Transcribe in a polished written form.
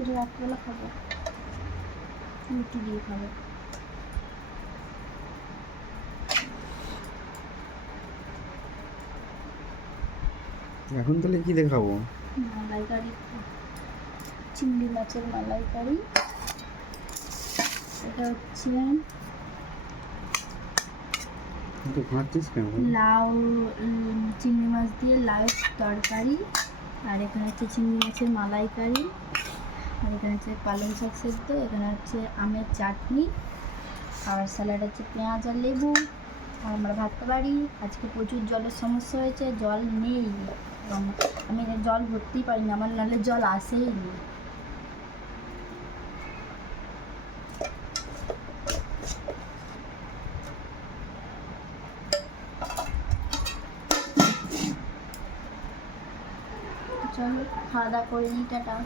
এটা রাত্রিবেলা খাবো, রুটি দিয়ে খাবো। এখন তাহলে কি দেখাবো? মালাইকারি, চিংড়ি মাছের মালাইকারি। এটা হচ্ছে তো খাচ্ছিস কেন? লাউ, চিংড়ি মাছ দিয়ে লাউয়ের তরকারি। আর এখানে হচ্ছে চিংড়ি মাছের মালাইকারি। আর এখানে হচ্ছে পালং শাক সেদ্ধ। এখানে হচ্ছে আমের চাটনি। আর স্যালাড হচ্ছে পেঁয়াজ আর লেবু। আর আমরা ভাবতে পারি আজকে প্রচুর জলের সমস্যা হয়েছে, জল নেই। আমি জল ভরতেই পারি না, আমার নাহলে জল আসেই নি। চলো খাওয়া দাওয়া করে নিই, টাটা।